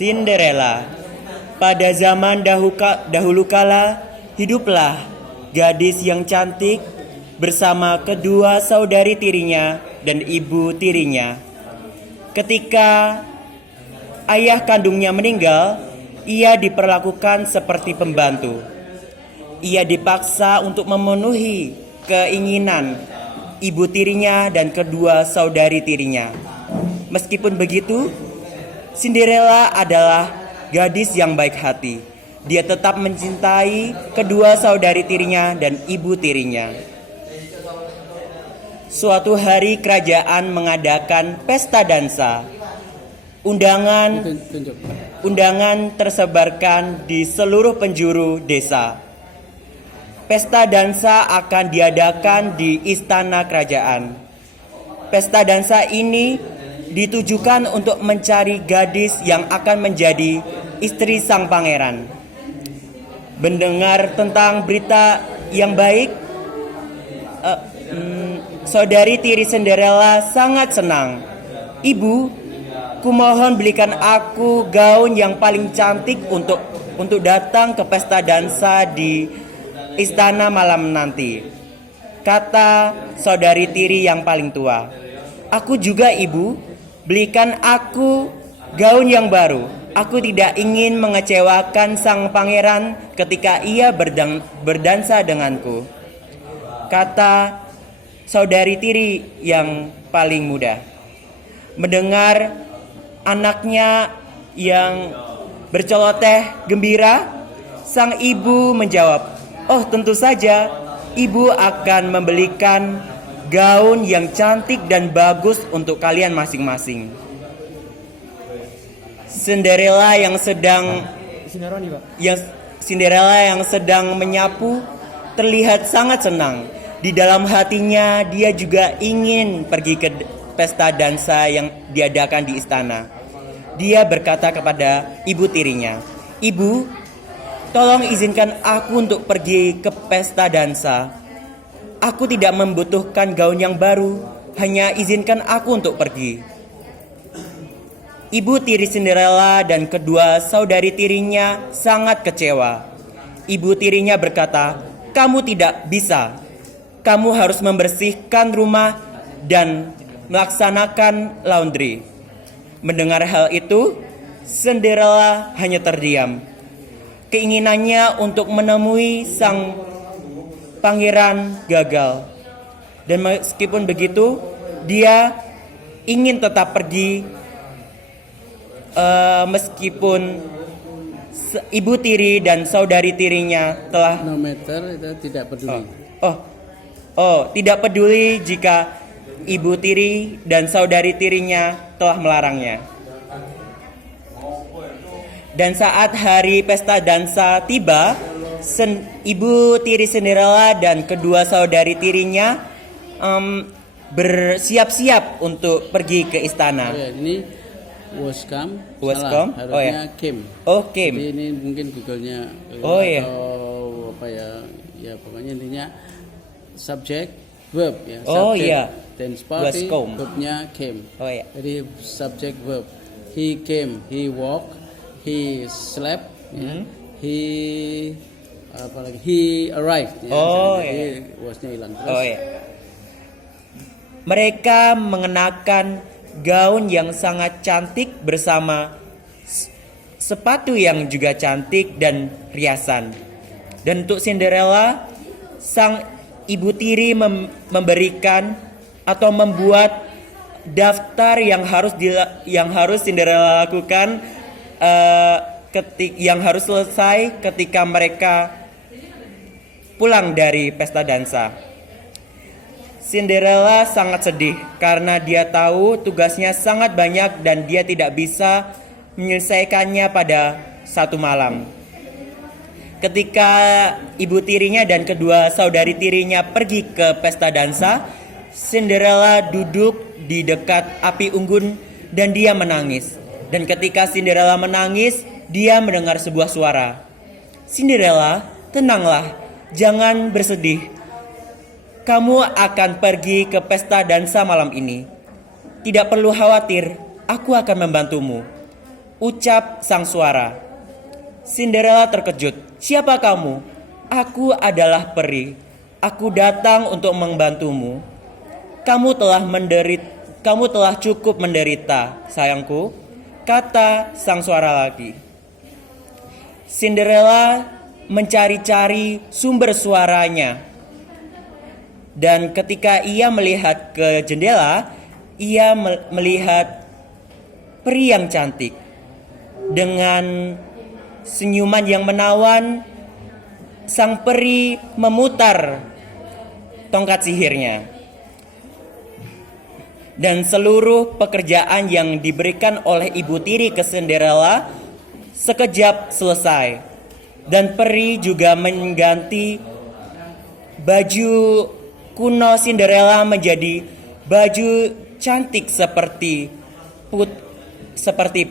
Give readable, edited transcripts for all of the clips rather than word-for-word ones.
Cinderella. Pada zaman dahulu kala, hiduplah gadis yang cantik bersama kedua saudari tirinya dan ibu tirinya. Ketika ayah kandungnya meninggal, ia diperlakukan seperti pembantu. Ia dipaksa untuk memenuhi keinginan ibu tirinya dan kedua saudari tirinya. Meskipun begitu, Cinderella adalah gadis yang baik hati. Dia tetap mencintai kedua saudari tirinya dan ibu tirinya. Suatu hari kerajaan mengadakan pesta dansa. Undangan tersebarkan di seluruh penjuru desa. Pesta dansa akan diadakan di istana kerajaan. Pesta dansa ini ditujukan untuk mencari gadis yang akan menjadi istri sang pangeran. Mendengar tentang berita yang baik, saudari tiri Cinderella sangat senang. Ibu, kumohon belikan aku gaun yang paling cantik untuk datang ke pesta dansa di istana malam nanti, kata saudari tiri yang paling tua. Aku juga, ibu, belikan aku gaun yang baru. Aku tidak ingin mengecewakan sang pangeran ketika ia berdansa denganku, kata saudari tiri yang paling muda. Mendengar anaknya yang berceloteh gembira, sang ibu menjawab, "Oh, tentu saja, ibu akan membelikan gaun yang cantik dan bagus untuk kalian masing-masing." Cinderella yang sedang menyapu terlihat sangat senang. Di dalam hatinya dia juga ingin pergi ke pesta dansa yang diadakan di istana. Dia berkata kepada ibu tirinya, "Ibu, tolong izinkan aku untuk pergi ke pesta dansa. Aku tidak membutuhkan gaun yang baru, hanya izinkan aku untuk pergi." Ibu tiri Cinderella dan kedua saudari tirinya sangat kecewa. Ibu tirinya berkata, "Kamu tidak bisa. Kamu harus membersihkan rumah dan melaksanakan laundry." Mendengar hal itu, Cinderella hanya terdiam. Keinginannya untuk menemui sang pangeran gagal. Dan meskipun begitu, dia ingin tetap pergi meskipun ibu tiri dan saudari tirinya telah no matter, itu tidak peduli. Tidak peduli jika ibu tiri dan saudari tirinya telah melarangnya. Dan saat hari pesta dansa tiba, ibu tiri Cinderella dan kedua saudari tirinya bersiap-siap untuk pergi ke istana. Ini was come, harusnya came. Came. Jadi ini mungkin Google-nya atau apa ya pokoknya intinya subject verb ya. Tense party, verbnya came. Jadi subject verb. He came, he walked, he slept, he arrived. Jadi wasnya hilang. Mereka mengenakan gaun yang sangat cantik bersama sepatu yang juga cantik dan riasan. Dan untuk Cinderella, sang ibu tiri memberikan atau membuat daftar yang harus Cinderella lakukan, yang harus selesai ketika mereka pulang dari pesta dansa. Cinderella sangat sedih karena dia tahu tugasnya sangat banyak dan dia tidak bisa menyelesaikannya pada satu malam. Ketika ibu tirinya dan kedua saudari tirinya pergi ke pesta dansa, Cinderella duduk di dekat api unggun dan dia menangis. Dan ketika Cinderella menangis, dia mendengar sebuah suara. "Cinderella, tenanglah, jangan bersedih. Kamu akan pergi ke pesta dansa malam ini. Tidak perlu khawatir, aku akan membantumu." ucap sang suara. Cinderella terkejut. "Siapa kamu?" "Aku adalah peri. Aku datang untuk membantumu. Kamu telah cukup menderita, sayangku," kata sang suara lagi. Cinderella mencari-cari sumber suaranya. Dan ketika ia melihat ke jendela, ia melihat peri yang cantik dengan senyuman yang menawan. Sang peri memutar tongkat sihirnya, dan seluruh pekerjaan yang diberikan oleh ibu tiri ke Cinderella sekejap selesai. Dan peri juga mengganti baju kuno Cinderella menjadi baju cantik seperti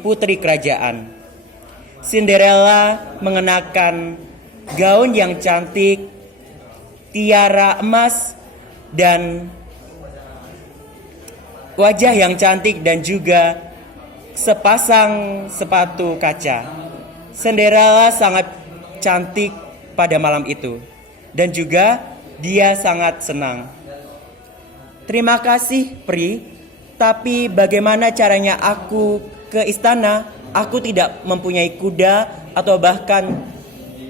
putri kerajaan. Cinderella mengenakan gaun yang cantik, tiara emas, dan wajah yang cantik, dan juga sepasang sepatu kaca. Cinderella sangat cantik pada malam itu, dan juga dia sangat senang. "Terima kasih, Pri. Tapi bagaimana caranya aku ke istana? Aku tidak mempunyai kuda atau bahkan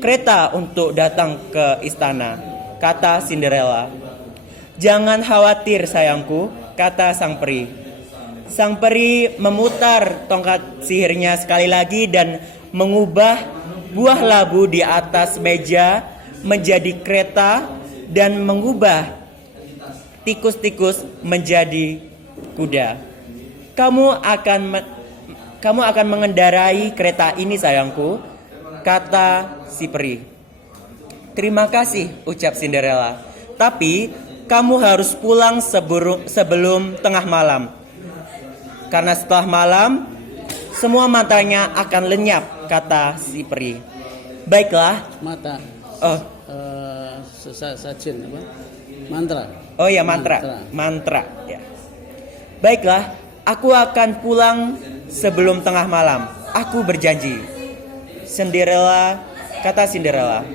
kereta untuk datang ke istana," kata Cinderella. "Jangan khawatir, sayangku," kata sang peri. Sang peri memutar tongkat sihirnya sekali lagi dan mengubah buah labu di atas meja menjadi kereta, dan mengubah tikus-tikus menjadi kuda. Kamu akan mengendarai kereta ini, sayangku," kata si peri. "Terima kasih," ucap Cinderella. "Tapi kamu harus pulang sebelum tengah malam. Karena setelah malam, semua matanya akan lenyap," kata si peri. "Baiklah." Mata. Oh. Sajen apa? Mantra. Oh ya, mantra. Ya. "Baiklah, aku akan pulang sebelum tengah malam. Aku berjanji," kata Cinderella.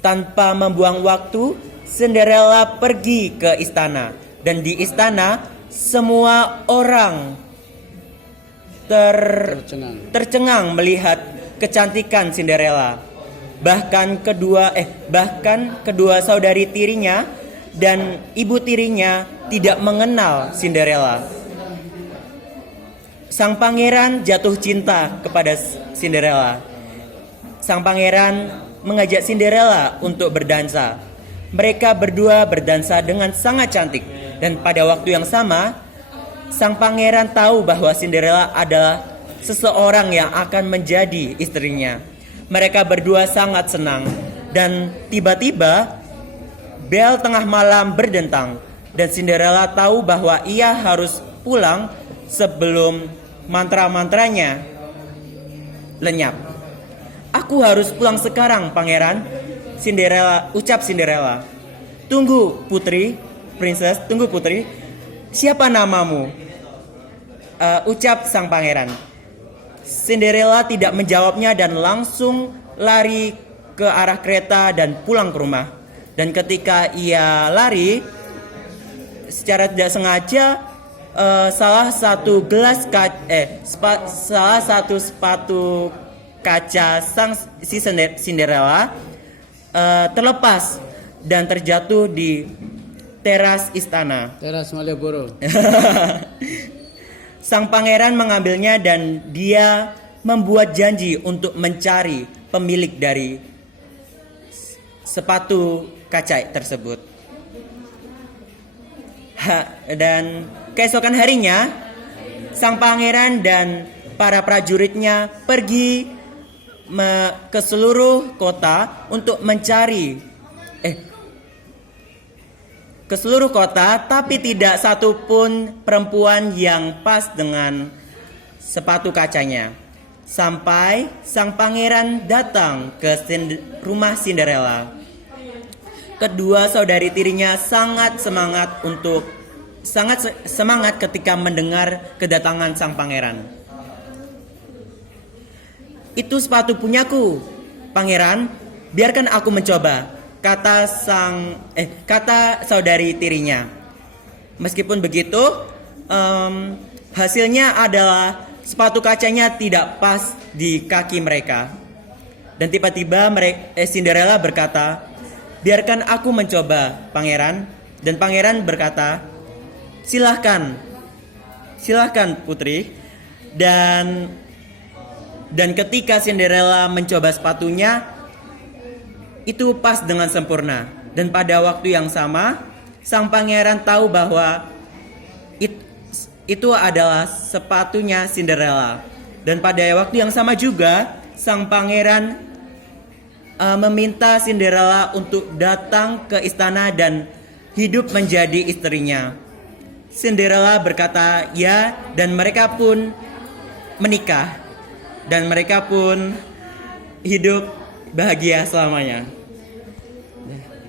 Tanpa membuang waktu, Cinderella pergi ke istana, dan di istana semua orang tercengang melihat kecantikan Cinderella. Bahkan kedua saudari tirinya dan ibu tirinya tidak mengenal Cinderella. Sang pangeran jatuh cinta kepada Cinderella. Sang pangeran mengajak Cinderella untuk berdansa. Mereka berdua berdansa dengan sangat cantik, dan pada waktu yang sama, sang pangeran tahu bahwa Cinderella adalah seseorang yang akan menjadi istrinya. Mereka berdua sangat senang, dan tiba-tiba bel tengah malam berdentang, dan Cinderella tahu bahwa ia harus pulang sebelum mantra-mantranya lenyap. "Aku harus pulang sekarang, pangeran," ucap Cinderella. "Tunggu, putri, princess, tunggu, putri. Siapa namamu?" Ucap sang pangeran. Cinderella tidak menjawabnya dan langsung lari ke arah kereta dan pulang ke rumah. Dan ketika ia lari, secara tidak sengaja salah satu sepatu kaca si Cinderella terlepas dan terjatuh di teras istana. Teras Malioboro. Sang pangeran mengambilnya dan dia membuat janji untuk mencari pemilik dari sepatu kaca tersebut. Dan keesokan harinya, sang pangeran dan para prajuritnya pergi ke seluruh kota untuk mencari ke seluruh kota, tapi tidak satupun perempuan yang pas dengan sepatu kacanya. Sampai sang pangeran datang ke rumah Cinderella. Kedua saudari tirinya sangat semangat ketika mendengar kedatangan sang pangeran. Itu sepatu punyaku, pangeran. Biarkan aku mencoba, kata saudari tirinya. Meskipun begitu, hasilnya adalah sepatu kacanya tidak pas di kaki mereka. Dan tiba-tiba Cinderella berkata, biarkan aku mencoba, pangeran. Dan pangeran berkata, silahkan putri. Dan ketika Cinderella mencoba sepatunya, itu pas dengan sempurna. Dan pada waktu yang sama, sang pangeran tahu bahwa itu adalah sepatunya Cinderella. Dan pada waktu yang sama juga, sang pangeran meminta Cinderella untuk datang ke istana dan hidup menjadi istrinya. Cinderella berkata ya, dan mereka pun menikah. Dan mereka pun hidup bahagia selamanya.